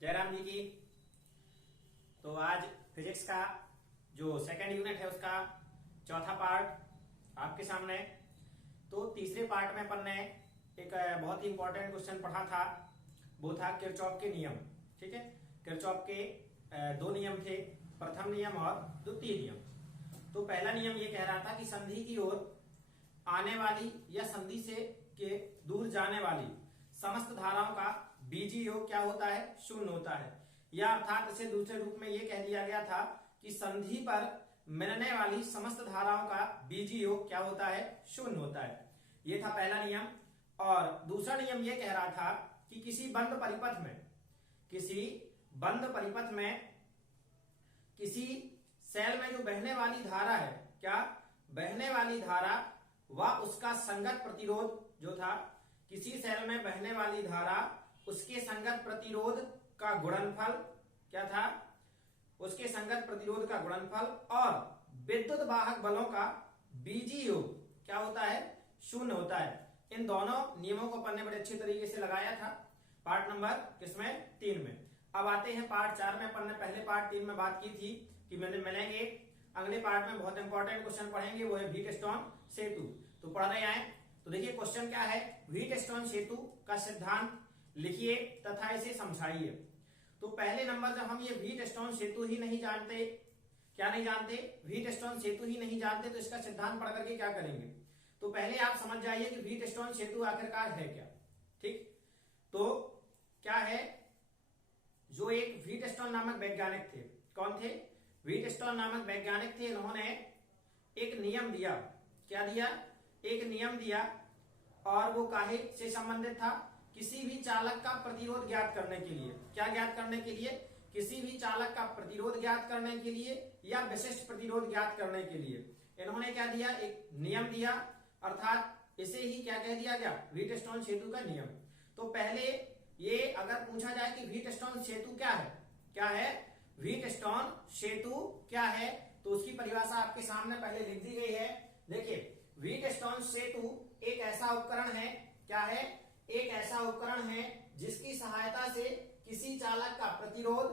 जयराम जी की। तो आज फिजिक्स का जो सेकंड यूनिट है उसका चौथा पार्ट आपके सामने। तो तीसरे पार्ट में अपन ने एक बहुत ही इंपॉर्टेंट क्वेश्चन पढ़ा था, वो था किरचॉफ के नियम। ठीक है, किरचॉफ के दो नियम थे, प्रथम नियम और द्वितीय नियम। तो पहला नियम ये कह रहा था कि संधि की ओर आने वाली या संधि से के दूर जाने वाली समस्त धाराओं का बीजीय योग क्या होता है? शून्य होता है। या अर्थात इसे दूसरे रूप में यह कह दिया गया था कि संधि पर मिलने वाली समस्त धाराओं का बीजीय योग क्या होता है? शून्य होता है। यह था पहला नियम। और दूसरा नियम यह कह रहा था कि किसी बंद परिपथ में किसी सेल में जो बहने वाली धारा है, क्या बहने वाली धारा व उसका संगत प्रतिरोध जो था, किसी सेल में बहने वाली धारा उसके संगत प्रतिरोध का गुणनफल क्या था? उसके संगत प्रतिरोध का गुणनफल और विद्युत वाहक बलों का बीजीय योग क्या होता है? शून्य होता है। इन दोनों नियमों को अपन ने बड़े अच्छे तरीके से लगाया था पार्ट नंबर किसमें? 3 में। अब आते हैं पार्ट 4 में। अपन ने पहले पार्ट 3 में बात की थी कि मिलेंगे अगले पार्ट में बहुत इंपॉर्टेंट क्वेश्चन पढ़ेंगे, वो है व्हीटस्टोन सेतु। तो पढ़ रहे आए। तो देखिए क्वेश्चन क्या है, व्हीटस्टोन सेतु का सिद्धांत लिखिए तथा इसे समझाइए। तो पहले नंबर जब हम ये व्हीटस्टोन सेतु ही नहीं जानते, क्या नहीं जानते? व्हीटस्टोन सेतु ही नहीं जानते, तो इसका सिद्धांत पढ़ करके क्या करेंगे? तो पहले आप समझ जाइए कि व्हीटस्टोन सेतु आखिरकार है क्या। ठीक, तो क्या है? जो एक व्हीटस्टोन नामक वैज्ञानिक थे, कौन थे? व्हीटस्टोन नामक वैज्ञानिक थे। इन्होंने एक नियम दिया। क्या दिया? एक नियम दिया। और वो काहे से संबंधित था? किसी भी चालक का प्रतिरोध ज्ञात करने के लिए। क्या ज्ञात करने के लिए? किसी भी चालक का प्रतिरोध ज्ञात करने के लिए या विशिष्ट प्रतिरोध ज्ञात करने के लिए इन्होंने क्या दिया? एक नियम दिया। अर्थात इसे ही क्या कह दिया गया? व्हीटस्टोन सेतु का नियम। तो पहले ये अगर पूछा जाए कि व्हीटस्टोन सेतु क्या है, क्या है व्हीटस्टोन सेतु क्या है, तो उसकी परिभाषा आपके सामने पहले लिख दी गई है। देखिए, व्हीटस्टोन सेतु एक ऐसा उपकरण है, क्या है? एक ऐसा उपकरण है जिसकी सहायता से किसी चालक का प्रतिरोध,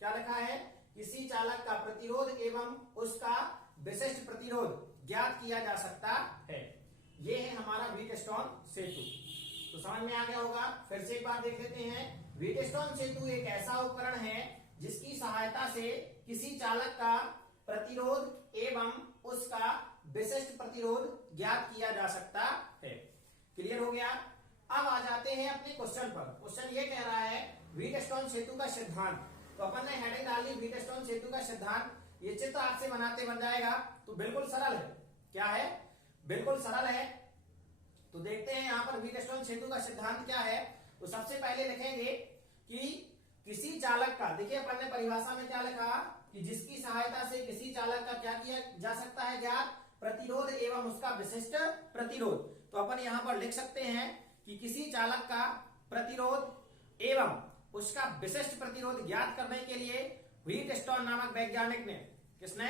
क्या लिखा है? किसी चालक का प्रतिरोध एवं उसका विशिष्ट प्रतिरोध ज्ञात किया जा सकता है। यह है हमारा व्हीटस्टोन सेतु। तो समझ में आ गया होगा। फिर से एक बार देख लेते हैं। व्हीटस्टोन सेतु एक ऐसा उपकरण है जिसकी सहायता से किसी चालक का प्रतिरोध एवं उसका विशिष्ट प्रतिरोध ज्ञात किया जा सकता है। क्लियर हो गया। अब आ जाते हैं अपने क्वेश्चन पर। क्वेश्चन ये कह रहा है व्हीटस्टोन सेतु का सिद्धांत। तो अपन ने हेडिंग डाली व्हीटस्टोन सेतु का सिद्धांत। ये चित्र आपसे बनाते बन जाएगा। तो बिल्कुल सरल है। क्या है? बिल्कुल सरल है। तो देखते हैं यहां पर व्हीटस्टोन सेतु का सिद्धांत क्या है। तो सबसे पहले लिखेंगे कि किसी चालक का, देखिए अपन ने परिभाषा में क्या लिखा कि जिसकी सहायता से किसी चालक का क्या किया जा सकता है? ज्ञात प्रतिरोध एवं उसका विशिष्ट प्रतिरोध। तो अपन यहां पर लिख सकते हैं कि किसी चालक का प्रतिरोध एवं उसका विशिष्ट प्रतिरोध ज्ञात करने के लिए व्हीटस्टोन नामक वैज्ञानिक ने, किसने?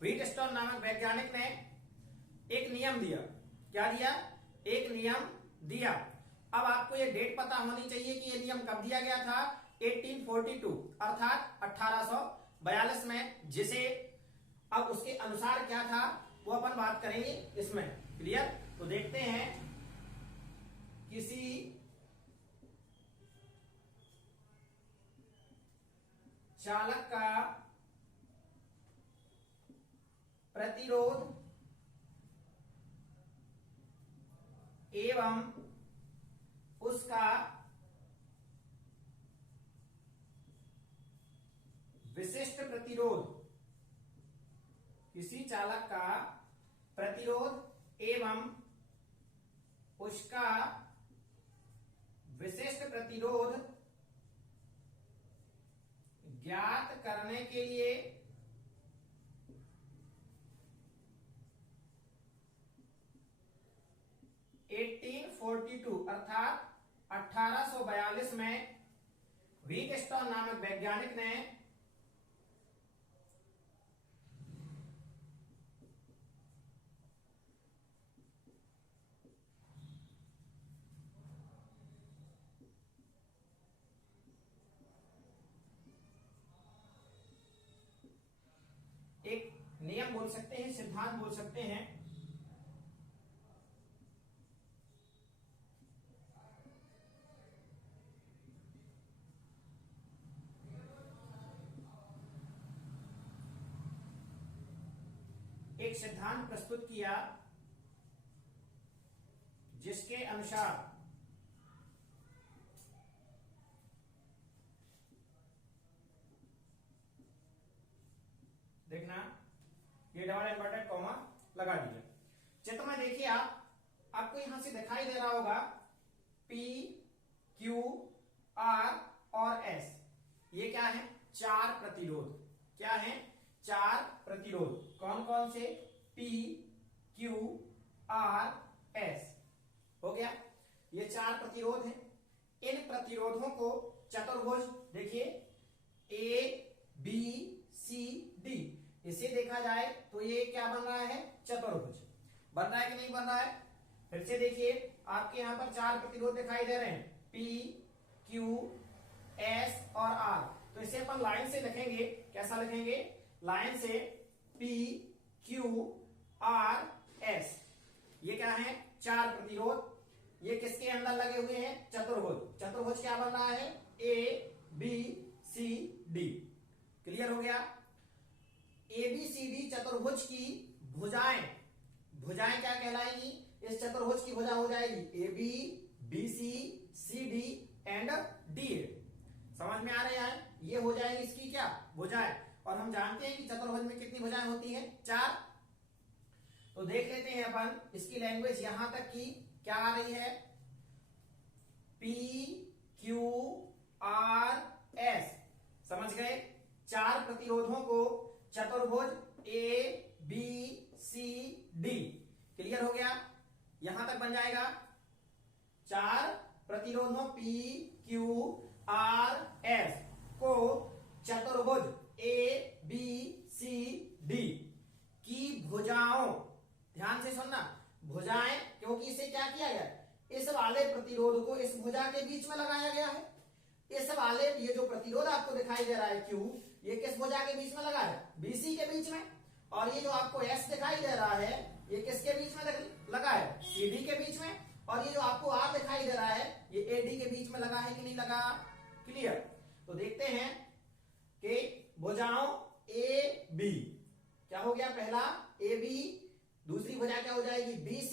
व्हीटस्टोन नामक वैज्ञानिक ने एक नियम दिया। क्या दिया? एक नियम दिया। अब आपको ये डेट पता होनी चाहिए कि ये नियम कब दिया गया था? 1842 अर्थात 1842 में, जिसे अब उसके अनुसार क्या था वो अपन बात करेंगे इसमें। क्लियर? तो देखते हैं, किसी चालक का प्रतिरोध एवं उसका विशिष्ट प्रतिरोध, किसी चालक का प्रतिरोध एवं उसका विशिष्ट प्रतिरोध ज्ञात करने के लिए 1842 अर्थात 1842 में व्हीटस्टोन नामक वैज्ञानिक ने नियम बोल सकते हैं, सिद्धांत बोल सकते हैं। एक सिद्धांत प्रस्तुत किया जिसके अनुसार देखना, ये डबल इन्वर्टेड कॉमा लगा दिया। चित्र में देखिए आपको यहां से दिखाई दे रहा होगा P, Q, R और S। ये क्या है? चार प्रतिरोध। क्या है? चार प्रतिरोध। कौन कौन से? P, Q, R, S। हो गया, ये चार प्रतिरोध हैं। इन प्रतिरोधों को चतुर्भुज, देखिए A, B, C, D, इसे देखा जाए तो ये क्या बन रहा है? चतुर्भुज। बन रहा है कि नहीं बन रहा है? फिर से देखिए, आपके यहां पर चार प्रतिरोध दिखाई दे रहे हैं, P, Q, S और R। तो इसे अपन लाइन से लिखेंगे। कैसा लिखेंगे? लाइन से P, Q, R, S। ये क्या है? चार प्रतिरोध। ये किसके अंदर लगे हुए हैं? चतुर्भुज। चतुर्भुज क्या बन रहा है? A, B, C, D। Clear हो गया? ABCD चतुर्भुज की भुजाएं, भुजाएं क्या कहलाएंगी? इस चतुर्भुज की भुजा हो जाएगी AB, BC, CD and DA। समझ में आ रहे हैं? ये हो जाएगी इसकी क्या? भुजाएं। और हम जानते हैं कि चतुर्भुज में कितनी भुजाएं होती हैं? चार। तो देख लेते हैं अपन इसकी लैंग्वेज यहां तक की क्या आ रही है। P, Q, R, S। समझ गए? चार प्रतिरोधों को चतुर्भुज A, B, C, D। Clear हो गया? यहां तक बन जाएगा। चार प्रतिरोधों P, Q, R, S को चतुर्भुज A, B, C, D की भुजाओं, ध्यान से सुनना, भुजाएं, क्योंकि इसे क्या किया गया? इस वाले प्रतिरोध को इस भुजा के बीच में लगाया गया है। इस वाले, ये जो प्रतिरोध आपको दिखाई दे रहा है Q, ये किस भुजा के बीच में लगा है? BC के बीच में। और ये जो आपको S दिखाई दे रहा है, ये किसके बीच में लगा है? CD के बीच में। और ये जो आपको R दिखाई दे रहा है, ये AD के बीच में लगा है कि नहीं लगा? क्लियर? तो देखते हैं कि भुजाओं AB क्या हो गया? पहला AB, दूसरी भुजा क्या हो जाएगी? BC।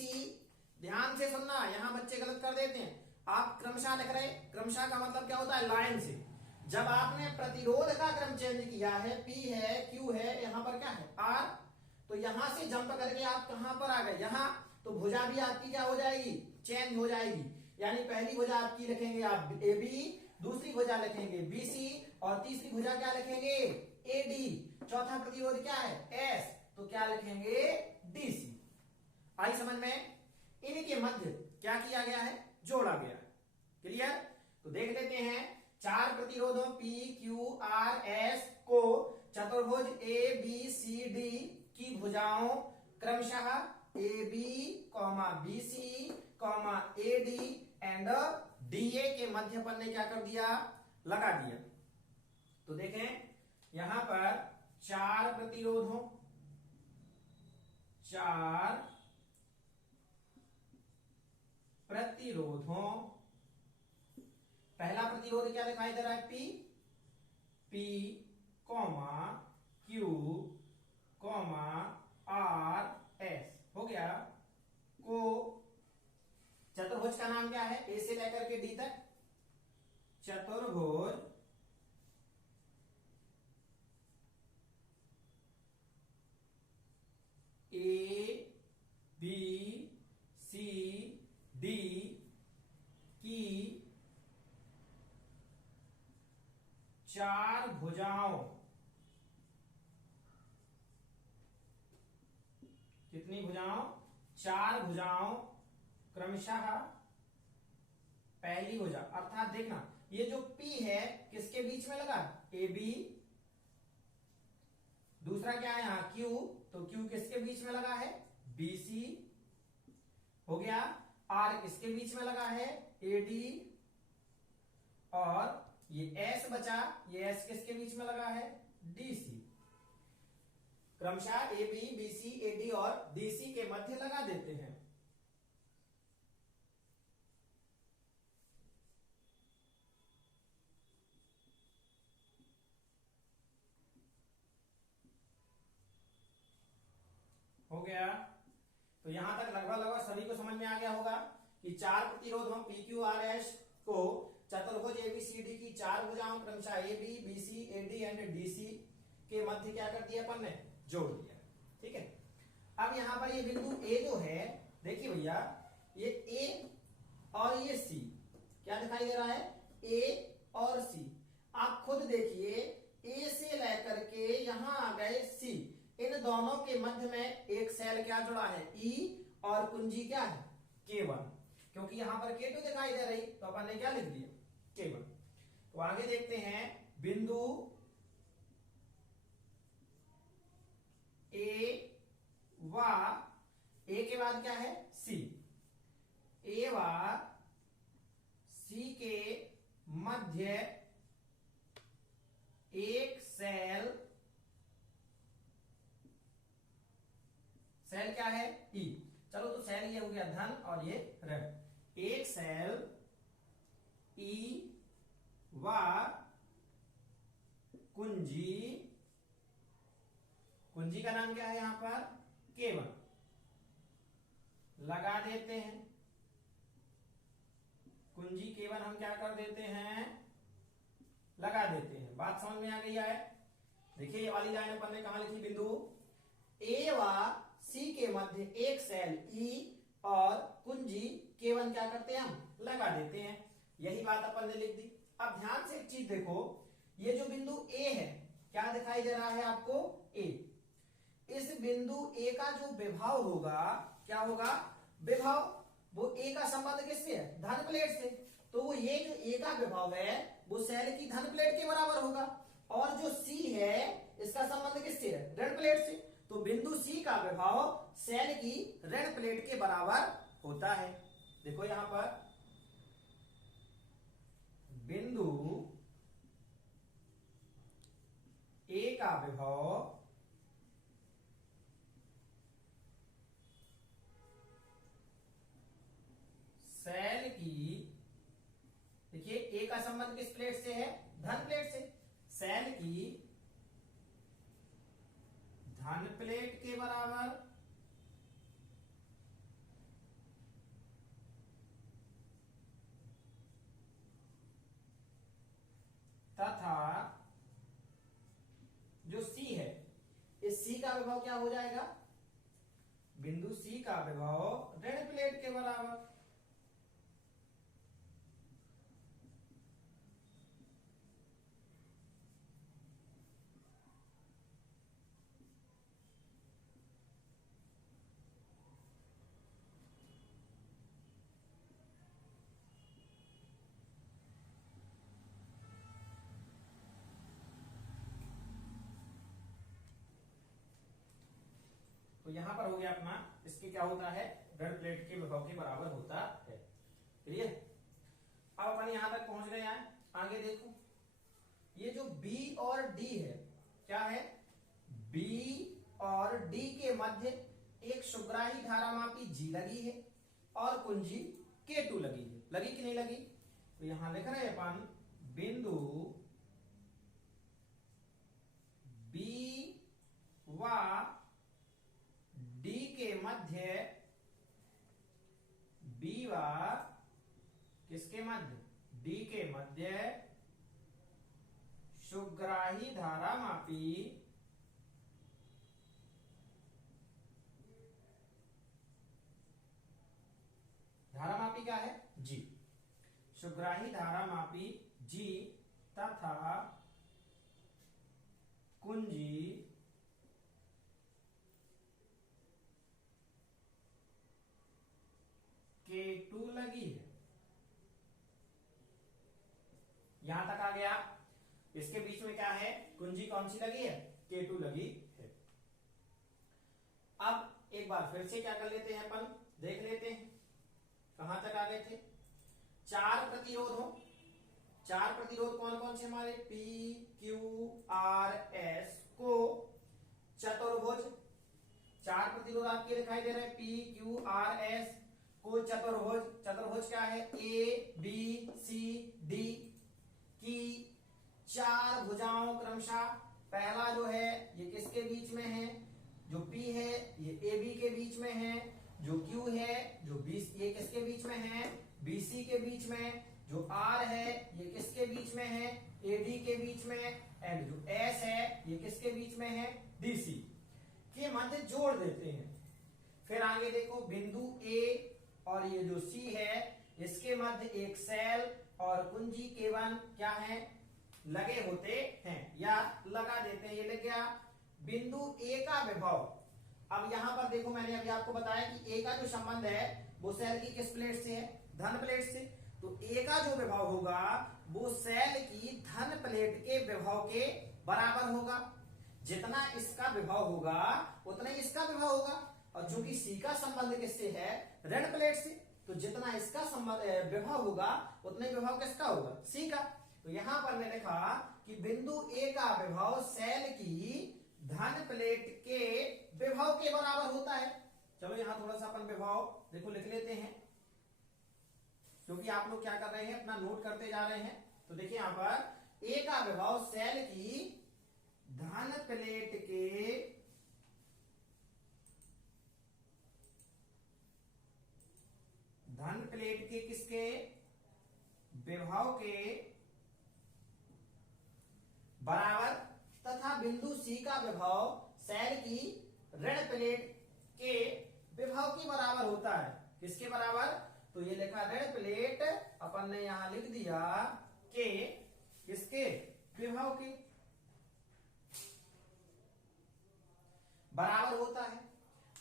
ध्यान से सुनना, यहां बच्चे गलत कर देते हैं। आप क्रमशः लिख रहे, क्रमशः का मतलब क्या होता है? लाइन से। जब आपने प्रतिरोध का क्रम चेंज किया है, P है, Q है, यहां पर क्या है? R। तो यहां से जंप करके आप कहां पर आ गए? यहां। तो भुजा भी आपकी क्या हो जाएगी? चेंज हो जाएगी। यानी पहली भुजा आपकी लिखेंगे आप AB, दूसरी भुजा लिखेंगे BC और तीसरी भुजा क्या लिखेंगे? AD। चौथा प्रतिरोध क्या है? S। तो क्या लिखेंगे? DC। आई समझ में? इनके मध्य क्या किया गया है? जोड़ा गया। क्लियर? तो देख लेते हैं, चार प्रतिरोधों P, Q, R, S को चतुर्भुज A, B, C, D की भुजाओं क्रमशः AB, BC, AD and DA के मध्य पर ने क्या कर दिया? लगा दिया। तो देखें यहां पर चार प्रतिरोधों, चार प्रतिरोधों, पहला प्रतिरोध क्या दिखाई दे रहा है? P, Q, R, S। हो गया। को चतुर्भुज का नाम क्या है? A से लेकर के D तक चतुर्भुज A, B, C, D की चार भुजाओं, कितनी भुजाओं? चार भुजाओं क्रमशः पहली भुजा, अर्थात देखना ये जो P है किसके बीच में लगा? AB। दूसरा क्या है यहां? Q। तो Q किसके बीच में लगा है? BC। हो गया। R किसके बीच में लगा है? AD। और ये S बचा, ये S किसके बीच में लगा है? DC। क्रमशः A B B C A D और डी सी के मध्य लगा देते हैं। हो गया। तो यहां तक लगभग लगभग सभी को समझ में आ गया होगा कि चार प्रतिरोध हम पी क्यू आर एस को चतुर्भुज एबीसीडी की चार भुजाओं क्रमशः A B B C A D and D C के मध्य क्या कर दिया अपन ने, जोड़ दिया। ठीक है। अब यहां पर ये बिंदु ए जो है, देखिए भैया, ये ए और ये सी क्या दिखाई दे रहा है, ए और सी। आप खुद देखिए, ए से लेकर के यहां आ गए सी, इन दोनों के मध्य में एक सेल क्या जुड़ा है, ई, और कुंजी क्या है, K1। क्योंकि यहां पर K2 दिखाई दे रही, तो अपन ने क्या लिख दिया, K1। तो आगे देखते हैं, बिंदु ए व ए के बाद क्या है, सी, ए व सी के मध्य एक सेल क्या है, ई। चलो, तो सेल ये हो गया धन और ये ऋण। एक सेल ई व कुंजी का नाम क्या है यहां पर, K1 लगा देते हैं। कुंजी K1 हम क्या कर देते हैं, लगा देते हैं। बात समझ में आ गई है। देखिए, ये वाली लाइन अपन ने कहा लिखी, बिंदु ए व सी के मध्य एक सेल ई और कुंजी K1 क्या करते हैं, हम लगा देते हैं। यही बात अपन ने लिख दी। अब ध्यान से एक चीज देखो, ये जो बिंदु ए है, क्या दिखाई दे रहा है आपको, ए। इस बिंदु ए का जो विभव होगा, क्या होगा, विभव, वो ए का संबंध किससे है, धन प्लेट से। तो ये जो ए का विभव है, वो सेल की धन प्लेट के बराबर होगा। और जो सी है, इसका संबंध किससे है, ऋण प्लेट से। तो बिंदु सी का विभव सेल की ऋण प्लेट के बराबर होता है। देखो यहां पर, बिंदु ए का विभव सेल की, देखिए ए का संबंध किस प्लेट से है, धन प्लेट से। सेल की धन प्लेट के बराबर तथा जो सी है, इस सी का विभव क्या हो जाएगा, बिंदु सी का विभव ऋण प्लेट के बराबर। तो यहां पर हो गया अपना, इसके क्या होता है, ऋण प्लेट के विभव के बराबर होता है। क्लियर। अब अपन यहां तक पहुंच गए हैं। आगे देखो, ये जो B और D है, क्या है, B और D के मध्य एक सुग्राही धारामापी G लगी है और कुंजी K2 लगी है। लगी कि नहीं लगी, तो यहां लिख रहे हैं अपन, बिंदु B व D के मध्य, B व किसके मध्य, D के मध्य सुग्राही धारामापी क्या है, G। सुग्राही धारामापी G तथा कुंजी K2 लगी है। यहां तक आ गया। इसके बीच में क्या है, कुंजी कौन सी लगी है, K2 लगी है। अब एक बार फिर से क्या कर लेते हैं अपन, देख लेते हैं कहां तक आ गए थे। चार प्रतिरोध हो, चार प्रतिरोध कौन कौन से हमारे, P Q R S को चतुर्भुज, 4 प्रतिरोध आपके दिखाई दे रहे हैं P Q R S, कोई चतुर्भुज, चतुर्भुज क्या है A B C D की 4 भुजाओं क्रमशः, पहला जो है ये किसके बीच में है, जो P है ये AB के बीच में है, जो Q है जो BC ये किसके बीच में है, BC के बीच में, जो R है ये किसके बीच में है, AD के बीच में, एंड जो S है ये किसके बीच में है, DC के मध्य जोड़ देते हैं। फिर आगे देखो बिंदु A और ये जो C है इसके मध्य एक सेल और कुंजी K1 क्या है, लगे होते हैं या लगा देते हैं। ये लग गया बिंदु A का विभव। अब यहां पर देखो मैंने अभी आपको बताया कि A का जो संबंध है वो सेल की किस प्लेट से है, धन प्लेट से। तो A का जो विभव होगा वो सेल की धन प्लेट के विभव के बराबर होगा। जितना इसका विभव होगा उतना ही इसका विभव होगा, और चूंकि C का संबंध किससे है, ऋण प्लेट से, तो जितना इसका संबंध विभव होगा उतना ही विभव किसका होगा, C का। तो यहां पर मैंने कहा कि बिंदु A का विभव सेल की धन प्लेट के विभव के बराबर होता है। चलो यहां थोड़ा सा अपन विभव देखो लिख लेते हैं, क्योंकि आप लोग क्या कर रहे हैं, अपना नोट करते जा रहे हैं। तो देखिए यहां पर A का विभव सेल की धन प्लेट के किसके विभव के बराबर, तथा बिंदु C का विभव सेल की ऋण प्लेट के विभव के बराबर होता है। किसके बराबर, तो ये लिखा ऋण प्लेट, अपन ने यहां लिख दिया के किसके विभव के बराबर होता है।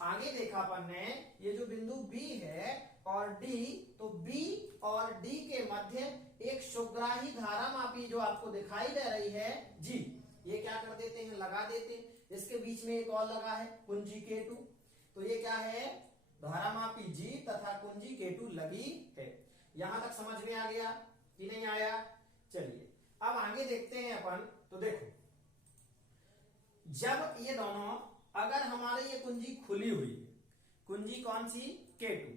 आगे देखा अपन ने ये जो बिंदु B है और D, तो B और D के मध्य एक सुग्राही धारा मापी जो आपको दिखाई दे रही है G, ये क्या कर देते हैं, लगा देते हैं। इसके बीच में एक और लगा है कुंजी K2, तो ये क्या है, धारा मापी G तथा कुंजी K2 लगी है। यहां तक समझ में आ गया कि नहीं आया? चलिए अब आगे देखते हैं अपन। तो देखो जब ये दोनों, अगर हमारे ये कुंजी खुली हुई है, कुंजी कौन सी, K2,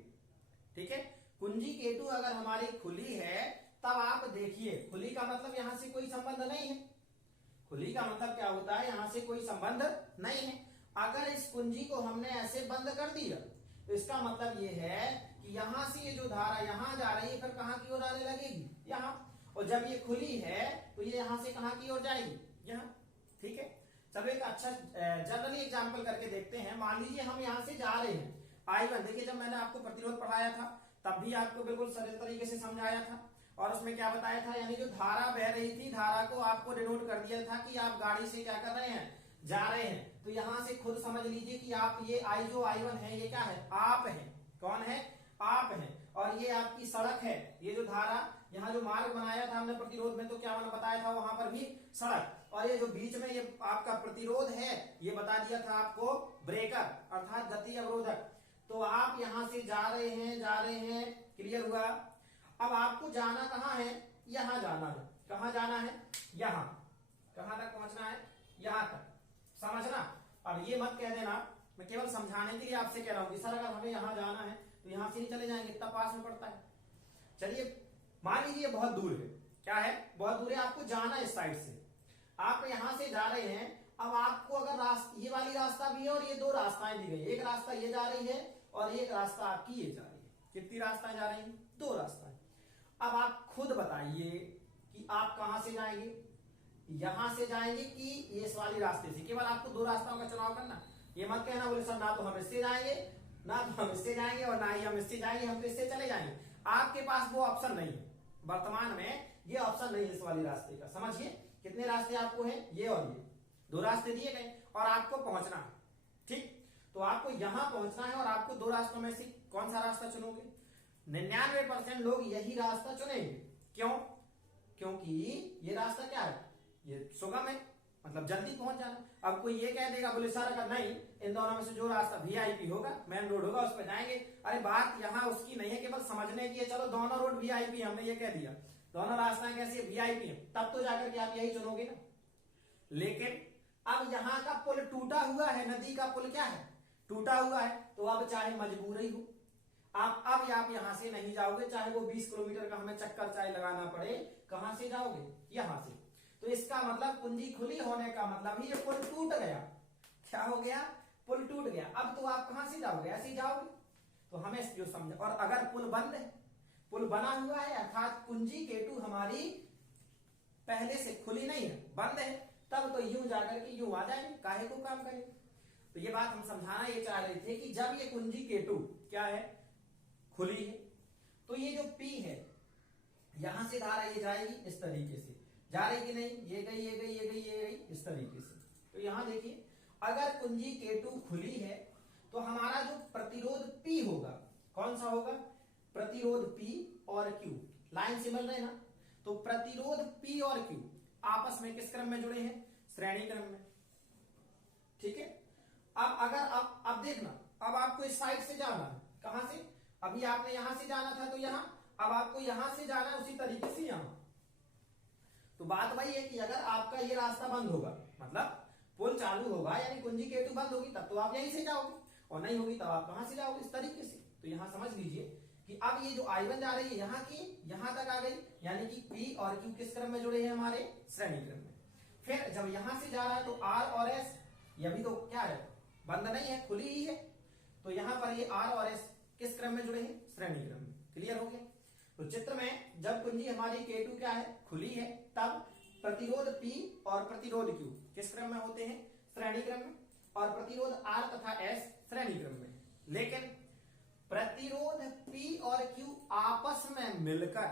ठीक है, कुंजी K2 अगर हमारी खुली है, तब आप देखिए खुली का मतलब यहां से कोई संबंध नहीं है। खुली का मतलब क्या होता है, यहां से कोई संबंध नहीं है। अगर इस कुंजी को हमने ऐसे बंद कर दिया तो इसका मतलब ये है कि यहां से ये जो धारा यहां जा रही है फिर कहां की ओर आने लगेगी, यहां। और जब ये खुली है तो ये यहां से कहां की ओर जाएगी, यहां। ठीक है, चलो एक अच्छा जनरली एग्जांपल करके देखते हैं। मान लीजिए हम यहां से जा रहे हैं I1। देखिए जब मैंने आपको प्रतिरोध पढ़ाया था तब भी आपको बिल्कुल सरल तरीके से समझाया था, और उसमें क्या बताया था, यानी जो धारा बह रही थी, धारा को आपको डिनोट कर दिया था कि आप गाड़ी से क्या कर रहे हैं, जा रहे हैं। तो यहां से खुद समझ लीजिए कि आप ये जो I1 है ये क्या है, आप है। कौन है, आप है। और ये आपकी सड़क है। ये जो धारा, यहाँ जो मार्ग बनाया था हमने प्रतिरोध में, तो क्या मैंने बताया था, वहां पर भी सड़क। और ये जो बीच में ये आपका प्रतिरोध है, ये बता दिया था आपको ब्रेकर, अर्थात गति अवरोधक। तो आप यहां से जा रहे हैं, क्लियर हुआ। अब आपको जाना कहाँ है, यहां जाना है। कहां जाना है, यहां। कहां तक पहुंचना है, यहां तक, समझना। अब ये मत कह देना, मैं केवल समझाने के लिए आपसे कह रहा हूं कि सर अगर हमें यहां जाना है तो यहां से नहीं चले जाएंगे, इतना पास में पड़ता है। चलिए मान लीजिए बहुत दूर है, क्या है, बहुत दूर है, आपको जाना है इस साइड से, आप यहां से जा रहे हैं। अब आपको अगर ये वाली रास्ता भी है और ये दो रास्ताएं दी गई, एक रास्ता ये जा रही है और एक रास्ता आपकी ये जा रही है। कितनी रास्ताएं जा रही हैं, दो रास्ताएं। अब आप खुद बताइए कि आप कहां से जाएंगे, यहां से जाएंगे कि इस वाली रास्ते से। केवल आपको दो रास्ताओं का चुनाव करना। ये मत कहना बोले सर ना तो हम इससे जाएंगे, ना तो हम इससे जाएंगे, और ना ही हम इससे जाएंगे, हम तो इससे चले जाएंगे। आपके पास वो ऑप्शन नहीं है, वर्तमान में ये ऑप्शन नहीं है इस वाली रास्ते का। समझिए कितने रास्ते आपको हैं, ये और ये दो रास्ते दिए गए, और आपको पहुंचना है। ठीक, तो आपको यहां पहुंचना है और आपको दो रास्तों में से कौन सा रास्ता चुनोगे? 99% लोग यही रास्ता चुनेंगे। क्यों? क्योंकि ये रास्ता क्या है, ये सुगम है, मतलब जल्दी पहुंच जाना। अब कोई ये कह देगा बोले सर अगर नहीं, इन दोनों में से जो रास्ता VIP होगा, मेन रोड होगा, उस पर जाएंगे। अरे बात यहाँ उसकी नहीं है, केवल समझने की है। चलो दोनों रोड VIP, हमने ये कह दिया, दोनों रास्ता कैसे VIP है, तब तो जाकर के आप यही चुनोगे ना। लेकिन अब यहाँ का पुल टूटा हुआ है, नदी का पुल क्या है, टूटा हुआ है, तो अब चाहे मजबूर ही हो आप यहां से नहीं जाओगे, चाहे वो 20 किलोमीटर का हमें चक्कर चाहे लगाना पड़े, कहां से जाओगे, यहां से। तो इसका मतलब कुंजी खुली होने का मतलब ही ये पुल टूट गया। क्या हो गया, पुल टूट गया। अब तो आप कहां से जाओगे, ऐसे ही जाओगे। तो हमें जो समझ, और अगर पुल बंद है, पुल बना हुआ है अर्थात कुंजी K2 हमारी पहले से खुली नहीं है, बंद है, तब तो यूं जाकर के यूं आ जाएंगे, काहे को काम करेंगे। तो ये बात हम समझाना ये चाह रहे थे कि जब ये कुंजी K2 क्या है, खुली है, तो ये जो P है, यहां से धारा ये जाएगी इस तरीके से, जा रही कि नहीं, ये गई ये गई ये गई ये गई, इस तरीके से। तो यहां देखिए, अगर कुंजी K2 खुली है तो हमारा जो प्रतिरोध P होगा, कौन सा होगा, प्रतिरोध P और Q लाइन से मिल रहे हैं ना, तो प्रतिरोध P और Q आपस में किस क्रम में जुड़े हैं, श्रेणी क्रम में। ठीक है। अब अगर अब देखना, अब आपको इस साइड से जाना है, कहां से, अभी आपने यहां से जाना था तो यहां, अब आपको यहां से जाना है उसी तरीके से यहां। तो बात वही है कि अगर आपका ये रास्ता बंद होगा, मतलब पुल चालू होगा यानी कुंजी K2 बंद होगी, तब तो आप यहीं से जाओगे, और नहीं होगी तब आप कहां से जाओगे, इस तरीके से। तो यहां समझ लीजिए कि अब ये जो I1 जा रही है यहाँ की यहां तक आ गई, यानी कि P और Q किस क्रम में जुड़े हैं, हमारे श्रेणी क्रम में। फिर जब यहां से जा रहा है तो R और S, ये भी तो क्या है, बंद नहीं है, खुली ही है, तो यहां पर ये R और S किस क्रम में जुड़े हैं, श्रेणी क्रम में। क्लियर हो गया। तो चित्र में जब कुंजी हमारी K2 क्या है, खुली है, तब प्रतिरोध P और प्रतिरोध Q किस क्रम में होते हैं, श्रेणी क्रम में, और प्रतिरोध R तथा S श्रेणी क्रम में। लेकिन प्रतिरोध P और Q आपस में मिलकर,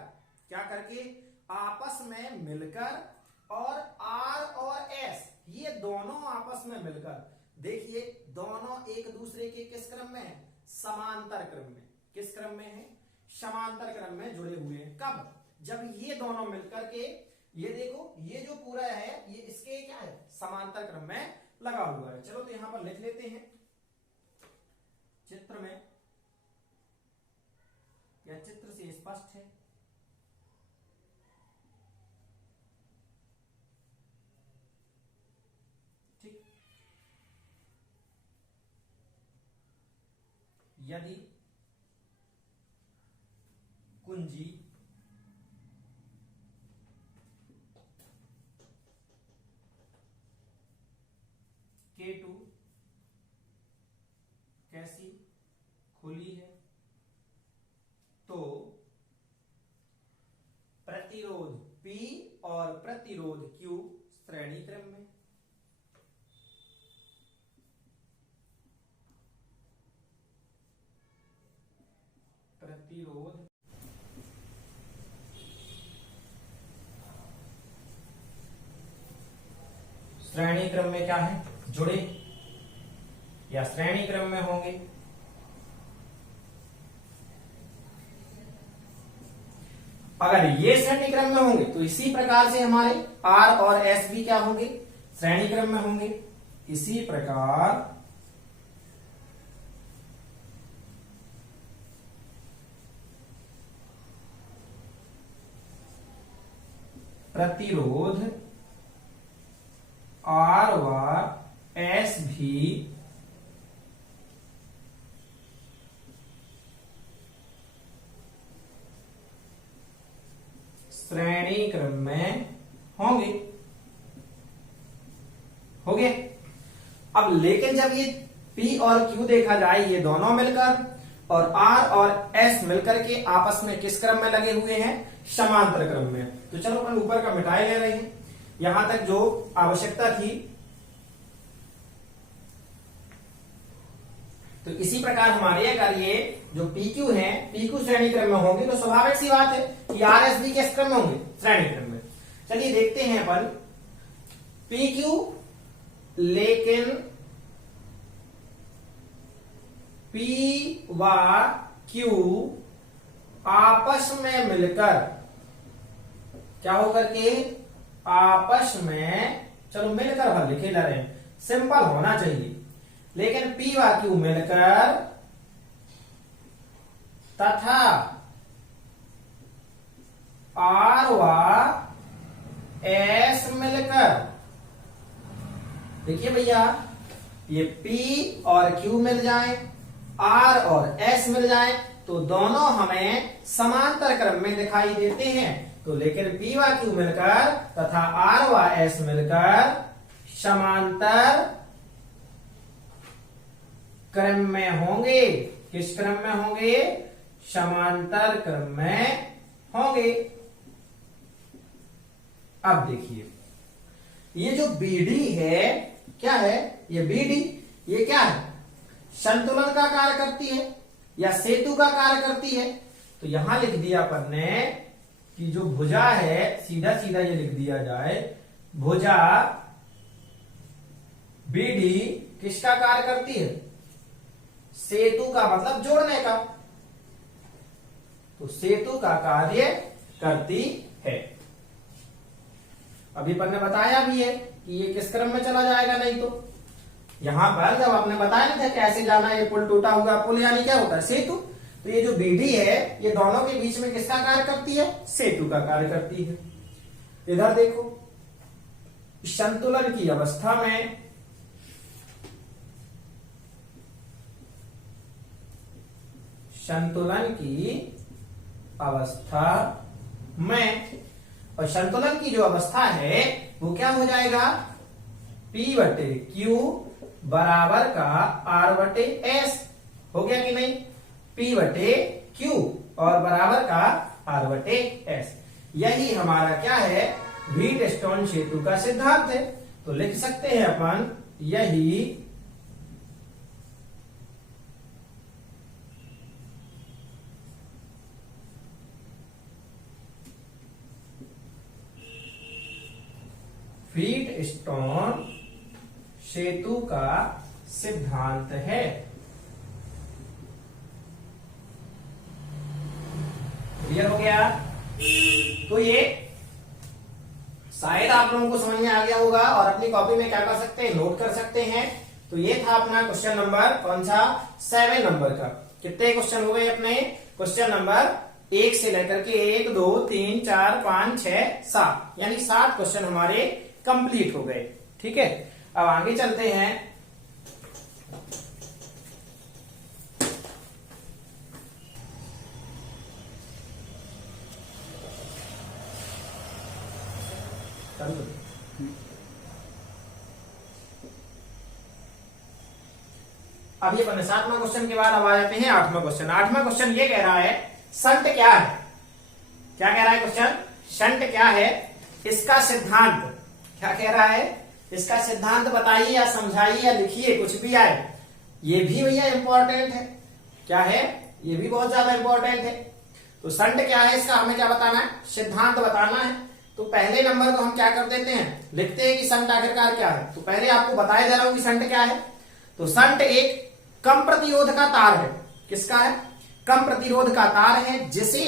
क्या करके, आपस में मिलकर, और R और S ये दोनों आपस में मिलकर, देखिए दोनों एक दूसरे के किस क्रम में है, समांतर क्रम में। किस क्रम में है, समांतर क्रम में जुड़े हुए हैं। कब, जब ये दोनों मिलकर के, ये देखो ये जो पूरा है ये इसके क्या है, समांतर क्रम में लगा हुआ है। चलो तो यहां पर लिख लेते हैं चित्र में, या चित्र से स्पष्ट है, ठीक। यदि कुंजी K2 कैसी, खुली है, तो प्रतिरोध P और प्रतिरोध Q श्रेणी क्रम में। प्रतिरोध श्रेणी क्रम में क्या है, जुड़े, या श्रेणी क्रम में होंगे। अगर ये श्रेणी क्रम में होंगे तो इसी प्रकार से हमारे R और S भी क्या होंगे, श्रेणी क्रम में होंगे। इसी प्रकार प्रतिरोध R व S भी श्रेणी क्रम में होंगे। हो गए। अब लेकिन जब ये P और Q देखा जाए, ये दोनों मिलकर, और R और S मिलकर के आपस में किस क्रम में लगे हुए हैं, समांतर क्रम में। तो चलो अपन ऊपर का मिटाए ले रहे हैं, यहां तक जो आवश्यकता थी। तो इसी प्रकार हमारे अगर ये जो PQ है, PQ श्रेणी क्रम में होंगे, तो स्वाभाविक सी बात है कि RS भी किस क्रम में होंगे, श्रेणी क्रम में। चलिए देखते हैं अपन PQ, लेकिन P व Q आपस में मिलकर, क्या होकर के, आपस में, चलो मिलकर भर लिखे ला रहे हैं, सिंपल होना चाहिए, लेकिन P व Q मिलकर तथा R व S मिलकर देखिए भैया, ये P और Q मिल जाए, R और S मिल जाए, तो दोनों हमें समांतर क्रम में दिखाई देते हैं। तो लेकिन P व Q मिलकर तथा R व S मिलकर समांतर क्रम में होंगे। किस क्रम में होंगे? समांतर क्रम में होंगे। अब देखिए, ये जो BD है, क्या है? ये BD, ये क्या है? संतुलन का कार्य करती है या सेतु का कार्य करती है। तो यहां लिख दिया अपन ने कि जो भुजा है, सीधा सीधा ये लिख दिया जाए, भुजा BD किसका कार्य करती है? सेतु का, मतलब जोड़ने का। तो सेतु का कार्य करती है। अभी अपन ने बताया भी है कि ये किस क्रम में चला जाएगा। नहीं तो यहां पर जब आपने बताया नहीं था कैसे जाना, ये पुल टूटा हुआ पुल यानी क्या होता है? सेतु। तो ये जो BD है, ये दोनों के बीच में किसका कार्य करती है? सेतु का कार्य करती है। इधर देखो, संतुलन की अवस्था में संतुलन की अवस्था में, और संतुलन की जो अवस्था है वो क्या हो जाएगा? P बटे Q बराबर का R बटे S। हो गया कि नहीं? P बटे Q और बराबर का R बटे S। यही हमारा क्या है? व्हीटस्टोन सेतु का सिद्धांत है। तो लिख सकते हैं अपन, यही व्हीटस्टोन सेतु का सिद्धांत है। क्लियर हो गया? तो ये शायद आप लोगों को समझ में आ गया होगा, और अपनी कॉपी में क्या कर सकते हैं? नोट कर सकते हैं। तो ये था अपना क्वेश्चन नंबर कौन सा? 7 नंबर का। कितने क्वेश्चन हो गए अपने? क्वेश्चन नंबर 1 से लेकर के 1, 2, 3, 4, 5, 6, 7, यानी 7 क्वेश्चन हमारे कंप्लीट हो गए। ठीक है, अब आगे चलते हैं। अब ये 7वां क्वेश्चन के बाद अब आ जाते हैं 8वां क्वेश्चन। 8वां क्वेश्चन ये कह रहा है, शंट क्या है? क्या कह रहा है क्वेश्चन? शंट क्या है? इसका सिद्धांत क्या कह रहा है? इसका सिद्धांत बताइए या समझाइए या लिखिए, कुछ भी आए। ये भी भैया इंपॉर्टेंट है। क्या है? ये भी बहुत ज्यादा इंपॉर्टेंट है। तो शंट क्या है, इसका हमें क्या बताना है? सिद्धांत बताना है। तो पहले नंबर को हम क्या कर देते हैं? लिखते हैं कि शंट आखिरकार क्या है। तो पहले आपको बताया जा रहा हूं कि शंट क्या है। तो शंट एक कम प्रतिरोध का तार है। किसका है? कम प्रतिरोध का तार है, जिसे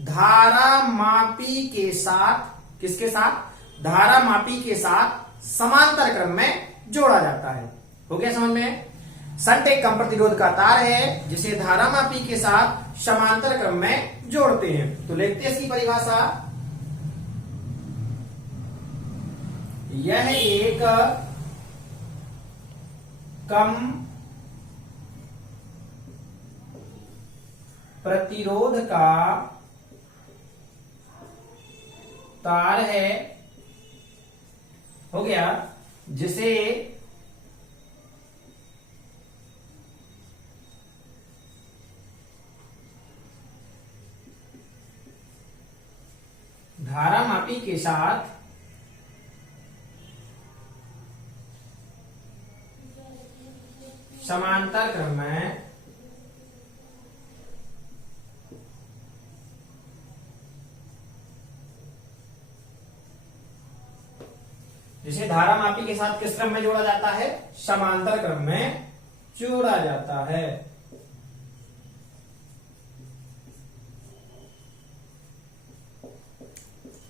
धारा मापी के साथ, किसके साथ? धारा मापी के साथ समांतर क्रम में जोड़ा जाता है। हो गया समझ में? शंट एक कम प्रतिरोध का तार है जिसे धारा मापी के साथ समांतर क्रम में जोड़ते हैं। तो लिखते हैं इसकी परिभाषा, यह एक कम प्रतिरोध का तार है, हो गया, जिसे धारा मापी के साथ समांतर क्रम में जिसे धारा मापी के साथ किस क्रम में जोड़ा जाता है? समांतर क्रम में जोड़ा जाता है।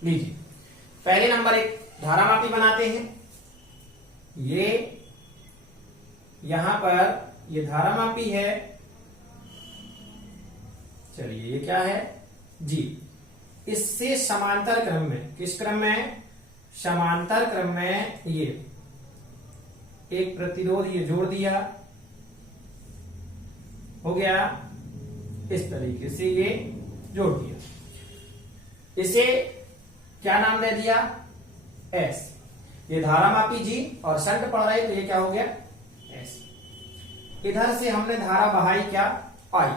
लीजिए, पहले नंबर एक धारा मापी बनाते हैं। ये यहां पर ये धारा मापी है। चलिए, ये क्या है जी? इससे समांतर क्रम में, किस क्रम में? समांतर क्रम में ये एक प्रतिरोध ये जोड़ दिया, हो गया इस तरीके से ये जोड़ दिया। इसे क्या नाम दे दिया? एस। ये धारा मापी जी और शंट पढ़ रहे तो ये क्या हो गया? एस। इधर से हमने धारा बहाई क्या? आई।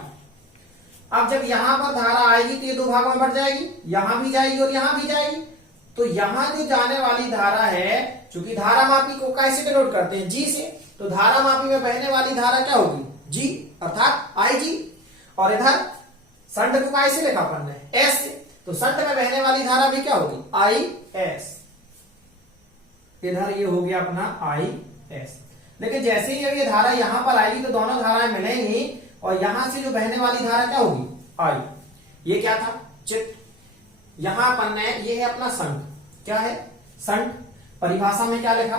अब जब यहां पर धारा आएगी तो ये दो भागों में बढ़ जाएगी, यहां भी जाएगी और यहां भी जाएगी। तो यहां जो जाने वाली धारा है, चूंकि धारा मापी को कैसे डिनोट करते हैं? जी से, तो धारा मापी में बहने वाली धारा क्या होगी? जी, अर्थात आई जी। और इधर शंट को कैसे लिखा अपन ने? एस से, तो शंट में बहने वाली धारा भी क्या होगी? I S. इधर ये हो गया अपना आई एस। लेकिन जैसे ही ये धारा यहां पर आएगी तो दोनों धाराएं मिलेंगी और यहां से जो बहने वाली धारा क्या होगी? आई। ये क्या था? चित्त। यहां अपन ने, ये है अपना शंट। क्या है? शंट। परिभाषा में क्या लिखा?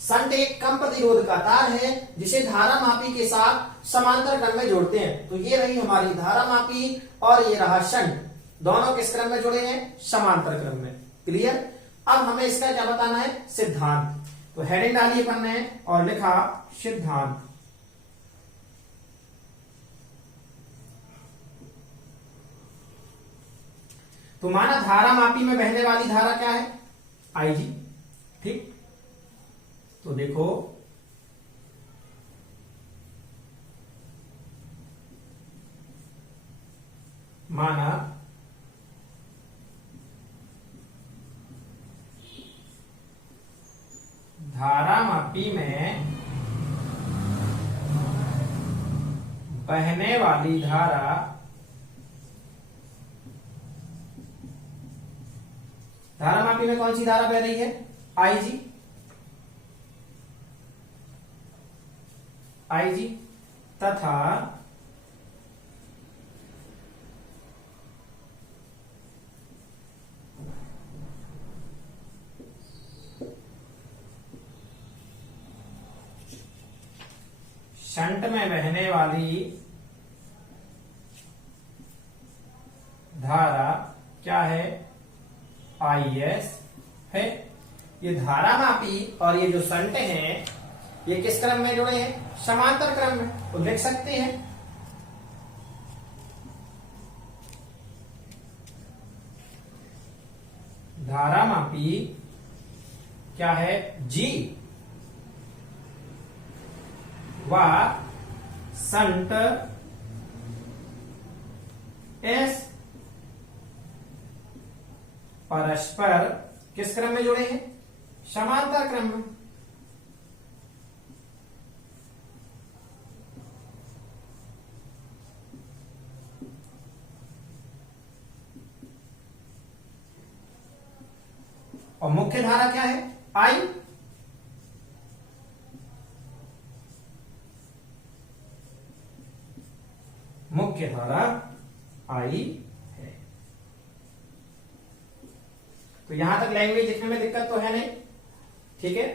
शंट एक कम प्रतिरोध का तार है जिसे धारा मापी के साथ समांतर क्रम में जोड़ते हैं। तो ये रही हमारी धारा मापी और ये रहा शंट, दोनों किस क्रम में जुड़े हैं? समांतर क्रम में। क्लियर? अब हमें इसका क्या बताना है? सिद्धांत। तो हेडिंग डाली अपन ने और लिखा सिद्धांत। तो माना धारा मापी में बहने वाली धारा क्या है? आई जी। ठीक, तो देखो माना धारा मापी में बहने वाली धारा मापी में कौन सी धारा बह रही है? आई जी। आई जी तथा शंट में बहने वाली धारा क्या है? आई एस है। ये धारा मापी और ये जो शंट है ये किस क्रम में जुड़े हैं? समांतर क्रम में। तो लिख सकते हैं धारा मापी क्या है? जी व शंट एस परस्पर किस क्रम में जुड़े हैं? समांतर क्रम में। और मुख्य धारा क्या है? आई। मुख्य धारा आई है। तो यहां तक लैंग्वेज लिखने में दिक्कत तो है नहीं। ठीक है,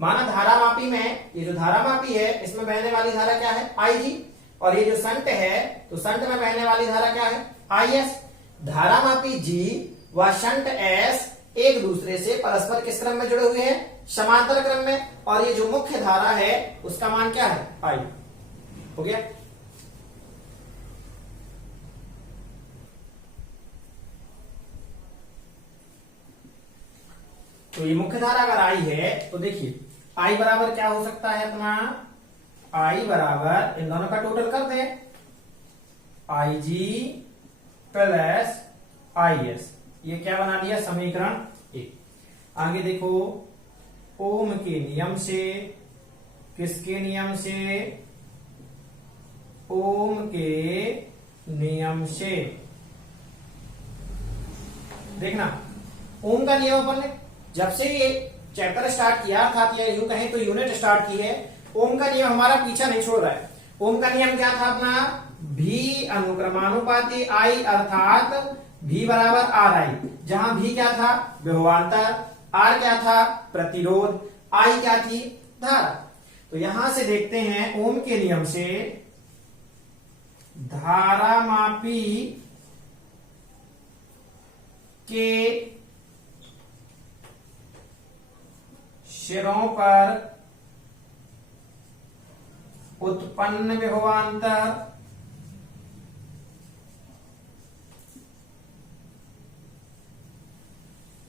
माना धारा मापी में, ये जो धारा मापी है इसमें बहने वाली धारा क्या है? आई जी। और ये जो शंट है तो शंट में बहने वाली धारा क्या है? I S. धारा मापी जी व शंट एस एक दूसरे से परस्पर किस क्रम में जुड़े हुए हैं? समांतर क्रम में। और ये जो मुख्य धारा है उसका मान क्या है? आई। हो गया? तो ये मुख्य धारा अगर आई है तो देखिए आई बराबर क्या हो सकता है अपना? आई बराबर इन दोनों का टोटल कर दें, आई जी प्लस आई एस। ये क्या बना दिया? समीकरण एक। आगे देखो, ओम के नियम से, किसके नियम से? ओम के नियम से। देखना, ओम का नियम अपन ने जब से ये चैप्टर स्टार्ट किया था, या यूं कहें तो यूनिट स्टार्ट की है, ओम का नियम हमारा पीछा नहीं छोड़ रहा है। ओम का नियम क्या था अपना? भी अनुक्रमानुपाती आई, अर्थात भी बराबर आर आई। जहां भी क्या था? विभवांतर। आर क्या था? प्रतिरोध। आई क्या थी? धारा। तो यहां से देखते हैं ओम के नियम से धारा मापी के सिरों पर उत्पन्न विभवांतर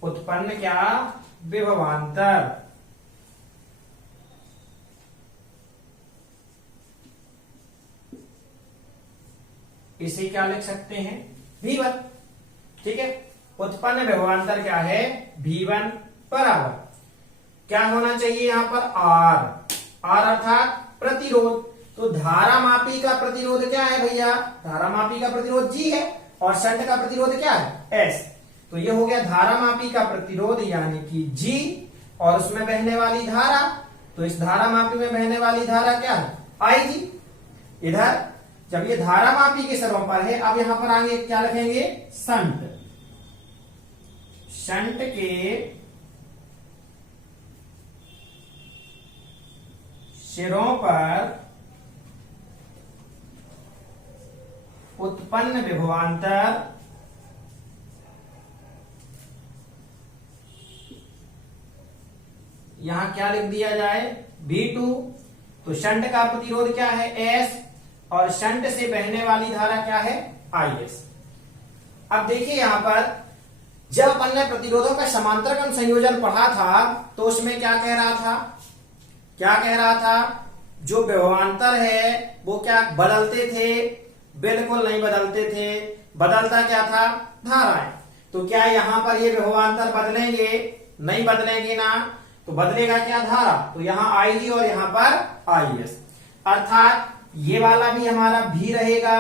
उत्पन्न क्या विभवांतर। इसे क्या लिख सकते हैं V1। ठीक है, उत्पन्न विभवांतर क्या है V1 बराबर क्या होना चाहिए यहां पर R अर्थात प्रतिरोध। तो धारामापी का प्रतिरोध क्या है भैया, धारामापी का प्रतिरोध G है और शंट का प्रतिरोध क्या है S। तो ये हो गया धारामापी का प्रतिरोध यानी कि G और उसमें बहने वाली धारा। तो इस धारामापी में बहने वाली धारा क्या है IG। इधर जब ये धारामापी के सरम पर है, अब यहां पर आगे क्या लिखेंगे शंट। शंट के सिरों पर उत्पन्न विभवांतर यहां क्या लिख दिया जाए V2। तो शंट का प्रतिरोध क्या है S और शंट से बहने वाली धारा क्या है IS। अब देखिए यहां पर जब अपन ने प्रतिरोधों का समांतर क्रम संयोजन पढ़ा था तो उसमें क्या कह रहा था, जो विभवांतर है वो क्या बदलते थे, बिल्कुल नहीं बदलते थे। बदलता क्या था धाराएं। तो क्या यहां पर ये विभवांतर बदलेंगे, नहीं बदलेंगे ना। तो बदलेगा क्या धारा। तो यहां IG और यहां पर IS अर्थात ये वाला भी हमारा भी रहेगा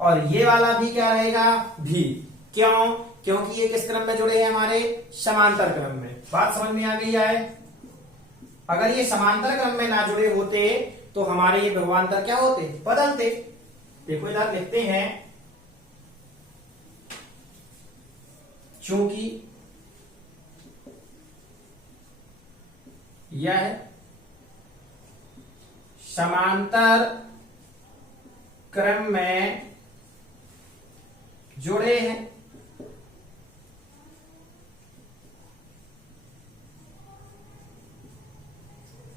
और ये वाला भी क्या रहेगा भी। क्यों, क्योंकि ये किस क्रम में जुड़े हैं हमारे समांतर क्रम में। बात समझ में आ गई है। अगर ये समांतर क्रम में ना जुड़े होते तो हमारे ये विभवांतर क्या होते बदलते। देखो इधर लिखते हैं चूंकि यह समांतर क्रम में जुड़े हैं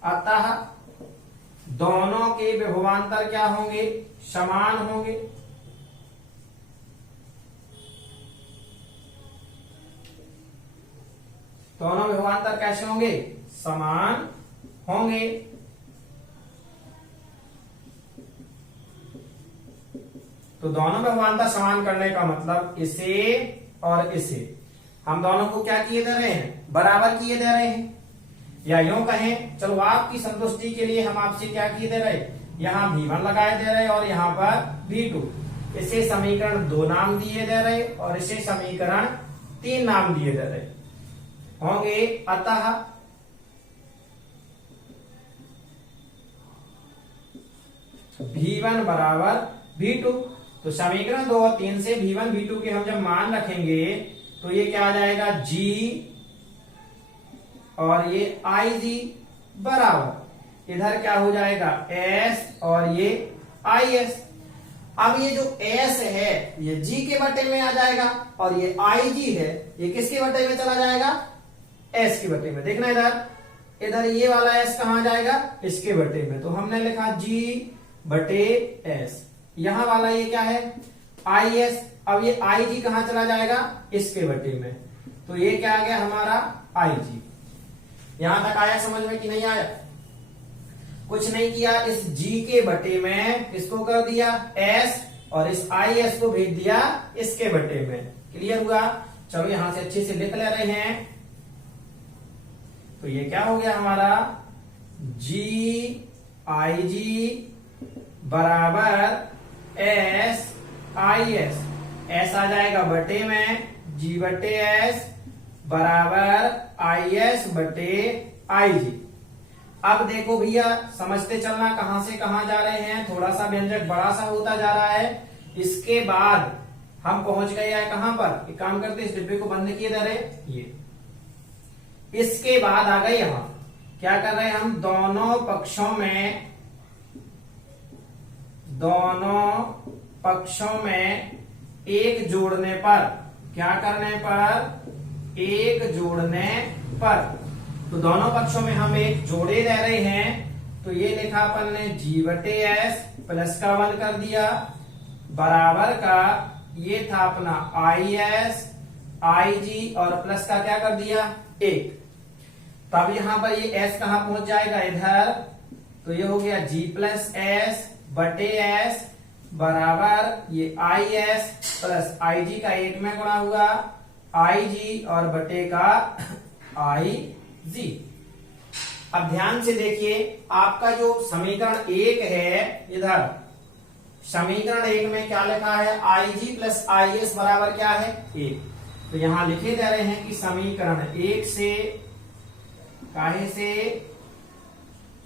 अतः दोनों के विभवांतर क्या होंगे समान होंगे। दोनों विभवांतर कैसे होंगे समान होंगे। तो दोनों विभवांतर समान करने का मतलब इसे और इसे हम दोनों को क्या किए दे रहे हैं बराबर किए दे रहे हैं। या यूं कहें, चलो आपकी संतुष्टि के लिए हम आपसे क्या किए दे रहे, यहाँ V1 लगाए दे रहे और यहाँ पर V2। इसे समीकरण 2 नाम दिए दे रहे और इसे समीकरण 3 नाम दिए दे रहे होंगे। अतः V1 बराबर V2। तो समीकरण 2 और 3 से V1 V2 के हम जब मान रखेंगे तो ये क्या आ जाएगा G और ये IG बराबर इधर क्या हो जाएगा S और ये IS। अब ये जो S है ये G के बटे में आ जाएगा और ये IG है ये किसके बटे में चला जाएगा S के बटे में। देखना इधर इधर ये वाला S कहां जाएगा इसके बटे में। तो हमने लिखा G बटे S। यहां वाला ये क्या है IS। अब ये IG कहां चला जाएगा इसके बटे में। तो ये क्या आ गया हमारा IG। यहां तक आया समझ में कि नहीं आया। कुछ नहीं किया, इस G के बटे में इसको कर दिया S और इस IS को भेज दिया इसके बटे में। क्लियर हुआ। चलो यहां से अच्छे से लिख ले रहे हैं। तो ये क्या हो गया हमारा G IG बराबर S IS। S आ जाएगा बटे में G बटे S बराबर IS बटे IG। अब देखो भैया समझते चलना कहां से कहां जा रहे हैं। थोड़ा सा व्यंजक बड़ा सा होता जा रहा है। इसके बाद हम पहुंच गए हैं कहां पर, एक काम करते इस डिब्बे को बंद किए जा रहे ये। इसके बाद आ गए यहां क्या कर रहे हैं हम दोनों पक्षों में एक जोड़ने पर, क्या करने पर एक जोड़ने पर। तो दोनों पक्षों में हम एक जोड़े रह रहे हैं तो ये लिखा अपन ने G बटे एस प्लस का 1 कर दिया बराबर का ये था अपना आई एस आई जी और प्लस का क्या कर दिया 1। तब यहां पर ये s कहां पहुंच जाएगा इधर, तो ये हो गया G प्लस एस बटे एस बराबर ये आई एस प्लस आई जी का 1 में गुणा हुआ आई जी और बटे का आई जी। अब ध्यान से देखिए आपका जो समीकरण 1 है इधर समीकरण 1 में क्या लिखा है आई जी प्लस आई एस बराबर क्या है 1। तो यहां लिखे जा रहे हैं कि समीकरण 1 से काहे से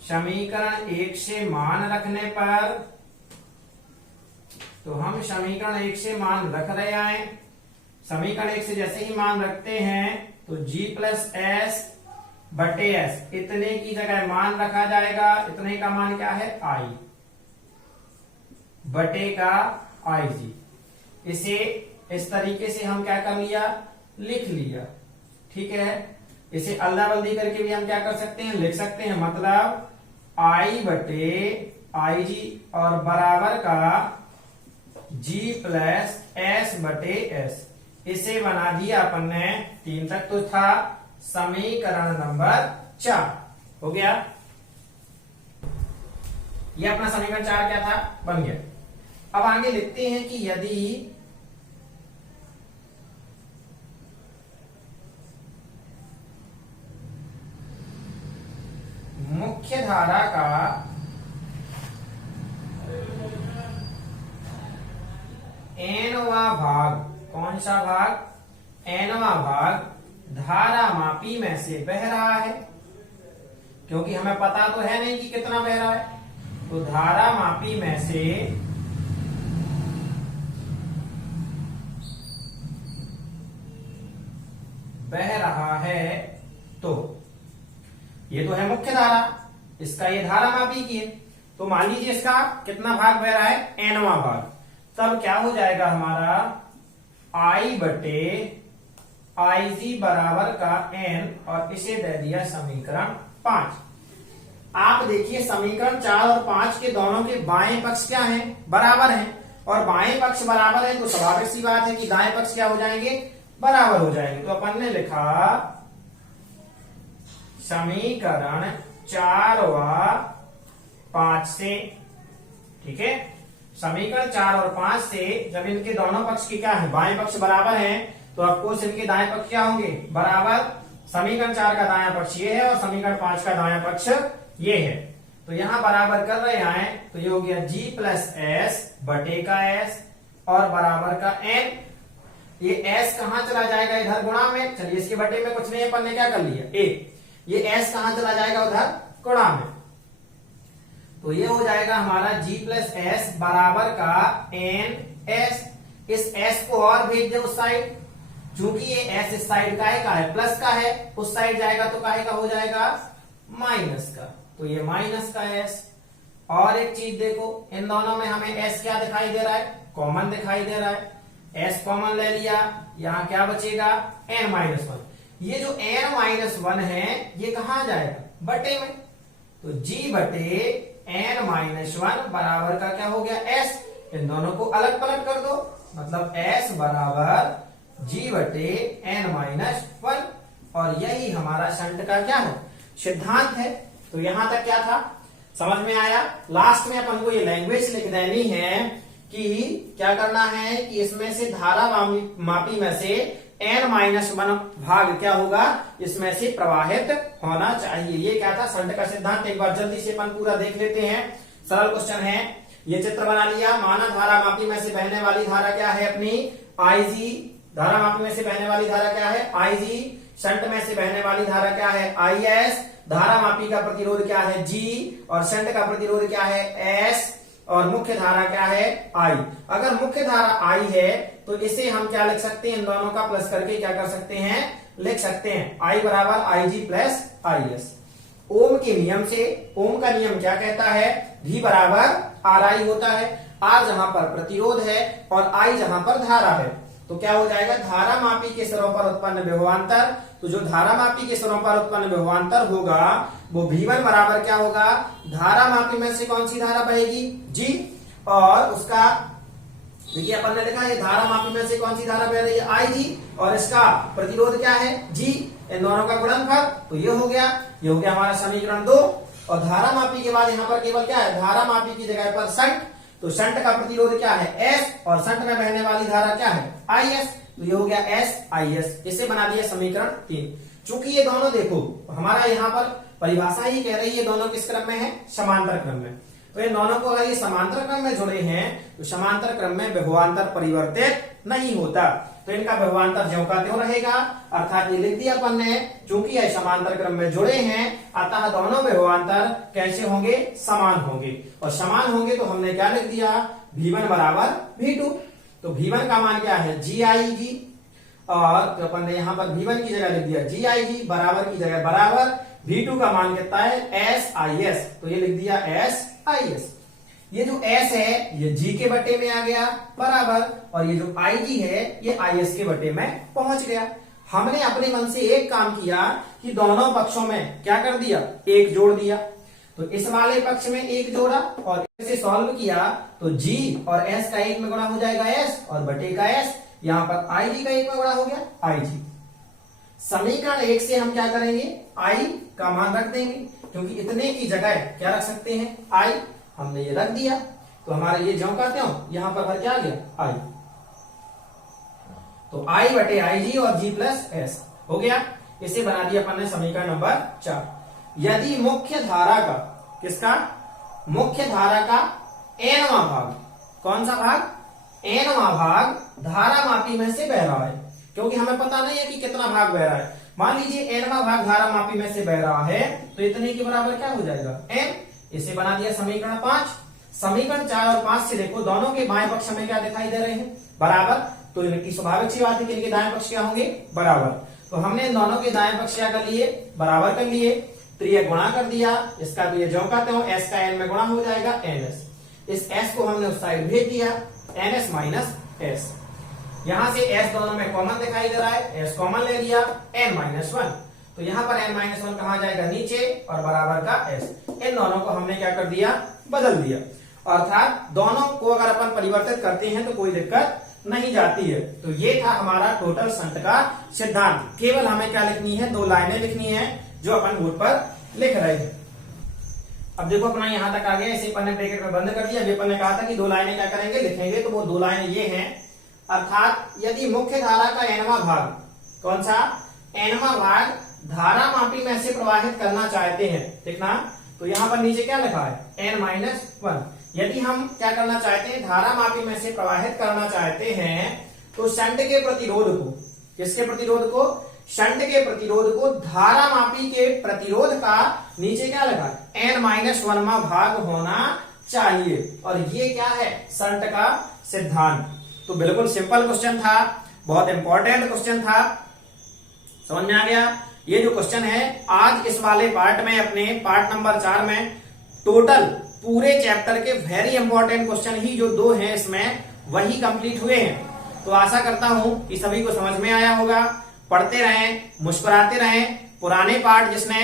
समीकरण 1 से मान रखने पर, तो हम समीकरण 1 से मान रख रहे हैं। समीकरण 1 से जैसे ही मान रखते हैं तो G प्लस एस बटे एस इतने की जगह मान रखा जाएगा, इतने का मान क्या है आई बटे का आई जी। इसे इस तरीके से हम क्या कर लिया लिख लिया, ठीक है। इसे अदला बदली करके भी हम क्या कर सकते हैं लिख सकते हैं, मतलब आई बटे आई जी और बराबर का G प्लस एस बटे एस। इसे बना दिया अपन ने 3 तक तो था समीकरण नंबर 4 हो गया। ये अपना समीकरण 4 क्या था बन गया। अब आगे लिखते हैं कि यदि मुख्य धारा का nवां भाग, कौन सा भाग, nवां भाग धारा मापी में से बह रहा है, क्योंकि हमें पता तो है नहीं कि कितना बह रहा है, तो धारा मापी में से बह रहा है, तो ये तो है मुख्य धारा, इसका ये धारा मापी की है, तो मान लीजिए इसका कितना भाग बह रहा है nवां भाग, तब क्या हो जाएगा हमारा आई बटे आई जी बराबर का n और इसे दे दिया समीकरण 5। आप देखिए समीकरण 4 और 5 के दोनों के बाएं पक्ष क्या हैं बराबर हैं, और बाएं पक्ष बराबर है तो स्वाभाविक सी बात है कि दाएं पक्ष क्या हो जाएंगे बराबर हो जाएंगे। तो अपन ने लिखा समीकरण 4 व 5 से, ठीक है, समीकरण 4 और 5 से जब इनके दोनों पक्ष के क्या है बाएं पक्ष बराबर हैं तो ऑफकोर्स इनके दाएं पक्ष क्या होंगे बराबर। समीकरण 4 का दायां पक्ष ये है और समीकरण 5 का दायां पक्ष ये है, तो यहां बराबर कर रहे हैं तो ये हो गया G प्लस एस बटे का एस और बराबर का n। ये s कहां चला जाएगा इधर गुणा में, चलिए इसके बटे में कुछ नहीं है, अपन ने क्या कर लिया 1, ये s कहां चला जाएगा उधर गुणा में, तो ये हो जाएगा हमारा G प्लस एस बराबर का n s। इस s को और भेज दे उस साइड, चूंकि ये s इस साइड का है प्लस का है, उस साइड जाएगा तो काहे का हो जाएगा माइनस का, तो ये माइनस का s। और एक चीज देखो इन दोनों में हमें s क्या दिखाई दे रहा है कॉमन दिखाई दे रहा है, s कॉमन ले लिया, यहाँ क्या बचेगा n-1। ये जो n-1 है ये कहां जाएगा बटे में, तो G बटे n-1 बराबर का क्या हो गया s। इन दोनों को अलग पलट कर दो, मतलब s बराबर G बटे n-1, और यही हमारा शंट का क्या है सिद्धांत है। तो यहां तक क्या था समझ में आया। लास्ट में अपन को ये लैंग्वेज लिख देनी है कि क्या करना है कि इसमें से धारा मापी में से n-1 भाग क्या होगा इसमें से प्रवाहित होना चाहिए। ये क्या था शंट का सिद्धांत। एक बार जल्दी से अपन पूरा देख लेते हैं, सरल क्वेश्चन है। ये चित्र बना लिया, माना धारा मापी में से बहने वाली धारा क्या है अपनी IG, धारा मापी में से बहने वाली धारा क्या है IG, शंट में से बहने वाली धारा क्या है IS, धारा मापी का प्रतिरोध क्या है G और शंट का प्रतिरोध क्या है S, और मुख्य धारा क्या है I। अगर मुख्य धारा I है तो इसे हम क्या लिख सकते हैं, इन दोनों का प्लस करके क्या कर सकते हैं लिख सकते हैं I बराबर IG प्लस IS। ओम के नियम से, ओम का नियम क्या कहता है V बराबर RI होता है। R जहां पर प्रतिरोध है और I जहां पर धारा है, तो क्या हो जाएगा, धारामापी के सिरों पर उत्पन्न विभवांतर। तो जो धारामापी के सिरों पर उत्पन्न विभवांतर होगा वो V1 बराबर क्या होगा, धारामापी में से कौन सी धारा बहेगी, G, और उसका देखिए अपन ने लिखा ये धारामापी में से कौन सी धारा बह रही है, IG, और इसका प्रतिरोध क्या है, G, इन दोनों का गुणनफल। तो ये हो गया हमारा समीकरण 2। और धारामापी के बाद यहाँ पर केवल क्या है, धारामापी की जगह पर शंट, तो शंट का प्रतिरोध क्या है, S, और शंट में बहने वाली धारा क्या है, IS। तो ये हो गया SIS। इसे बना दिया समीकरण 3। चूंकि ये दोनों देखो हमारा यहाँ पर परिभाषा ही कह रही है दोनों किस क्रम में है, समांतर क्रम में। तो इन दोनों को अगर ये समांतर क्रम में जुड़े हैं तो समांतर क्रम में विभवांतर परिवर्तित नहीं होता, तो इनका विभवांतर ज्यों का त्यों रहेगा। अर्थात ये लिख दिया अपन ने, चूंकि ये समांतर क्रम में जुड़े हैं अतः दोनों विभवांतर कैसे होंगे, समान होंगे। और समान होंगे तो हमने क्या लिख दिया, V1 बराबर V2। तो V1 का मान क्या है, GIG, और तो अपन ने यहाँ पर V1 की जगह लिख दिया GIG, बराबर की जगह बराबर, V2 का मान कितना है, SIS। तो ये लिख दिया SIS। ये जो S है ये G के बटे में आ गया बराबर, और ये जो IG है ये IS के बटे में पहुंच गया। हमने अपने मन से एक काम किया कि दोनों पक्षों में क्या कर दिया, एक जोड़ दिया। तो इस वाले पक्ष में एक जोड़ा और इसे सॉल्व किया तो G और S का एक में गुणा हो जाएगा S, और बटे का S, यहाँ पर IG का एक में गुणा हो गया IG। समीकरण 1 से हम क्या करेंगे, I का मान रख देंगे, क्योंकि इतने की जगह क्या रख सकते हैं, I, हमने ये रख दिया। तो हमारा ये ज्यों का त्यों यहाँ पर भर क्या आ गया, I। तो I बटे IG और G प्लस S हो गया। इसे बना दिया अपन ने समीकरण नंबर 4। यदि मुख्य धारा का, किसका, मुख्य धारा का nवां भाग, कौन सा भाग, nवां भाग धारामापी में से बह रहा है, क्योंकि हमें पता नहीं है कि कितना भाग बह रहा है। मान लीजिए nवां भाग धारामापी में से बह रहा है तो इतने के बराबर क्या हो जाएगा, n। इसे बना दिया समीकरण 5। समीकरण 4 और 5 से देखो दोनों के बाएं पक्ष में क्या दिखाई दे रहे हैं, बराबर। तो इनकी स्वाभाविक सी बात है कि इनके दाएं पक्ष क्या होंगे, बराबर। तो हमने इन दोनों के दाएं पक्ष क्या कर लिए, बराबर कर लिए। तो ये गुणा कर दिया, इसका तो ये ज्यों का त्यों S का n में गुणा हो जाएगा NS। इस S को हमने उस साइड भेज दिया, NS माइनस S। यहां से S दोनों में कॉमन दिखाई दे रहा है, S कॉमन ले लिया, n-1। तो यहाँ पर n-1 कहा जाएगा नीचे और बराबर का S। इन दोनों को हमने क्या कर दिया, बदल दिया। अर्थात दोनों को अगर अपन परिवर्तित करते हैं तो कोई दिक्कत नहीं जाती है। तो ये था हमारा टोटल शंट का सिद्धांत। केवल हमें क्या लिखनी है, 2 लाइनें लिखनी है जो अपन बोर्ड पर लिख रहे हैं। अब देखो अपना यहाँ तक आ गया, इसे अपन ने ब्रैकेट में बंद कर दिया। अभी अपन ने कहा था कि 2 लाइनें क्या करेंगे, लिखेंगे। तो वो 2 लाइनें ये हैं, अर्थात यदि मुख्य धारा का nवां भाग, कौन सा, nवां भाग धारामापी में से प्रवाहित करना चाहते हैं, देखना। तो यहाँ पर नीचे क्या लिखा है, n-1। यदि हम क्या करना चाहते हैं, धारामापी में से प्रवाहित करना चाहते हैं तो शंट के प्रतिरोध को, किसके प्रतिरोध को, शंट के प्रतिरोध को धारामापी के प्रतिरोध का नीचे क्या लिखा है, n-1वां भाग होना चाहिए। और ये क्या है, शंट का सिद्धांत। तो बिल्कुल सिंपल क्वेश्चन था, बहुत इंपॉर्टेंट क्वेश्चन था, समझ में आ गया। ये जो क्वेश्चन है आज इस वाले पार्ट में, अपने पार्ट नंबर 4 में टोटल पूरे चैप्टर के वेरी इंपॉर्टेंट क्वेश्चन ही जो 2 हैं इसमें वही कंप्लीट हुए हैं। तो आशा करता हूं कि सभी को समझ में आया होगा। पढ़ते रहें, मुस्कुराते रहें। पुराने पार्ट जिसने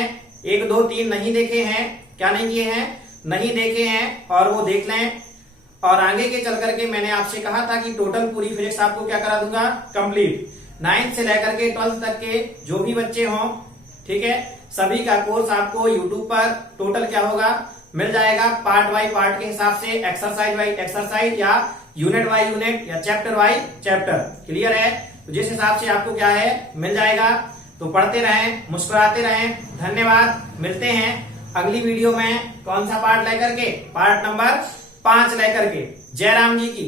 1, 2, 3 नहीं देखे हैं, क्या नहीं किए हैं, नहीं देखे हैं, और वो देख लें। और आगे के चल करके मैंने आपसे कहा था कि टोटल पूरी फिजिक्स आपको क्या करा दूंगा, कंप्लीट। 9th से लेकर के 12th तक के जो भी बच्चे हों, ठीक है, सभी का कोर्स आपको YouTube पर टोटल क्या होगा, मिल जाएगा। पार्ट बाय पार्ट के हिसाब से, एक्सरसाइज बाय एक्सरसाइज, या यूनिट बाय यूनिट, या चैप्टर बाय चैप्टर। क्लियर है। तो जिस हिसाब से आपको क्या है मिल जाएगा। तो पढ़ते रहें, मुस्कुराते रहें। धन्यवाद। मिलते हैं अगली वीडियो में। कौन सा पार्ट लेकर के, पार्ट नंबर 5 लेकर के। जय राम जी की।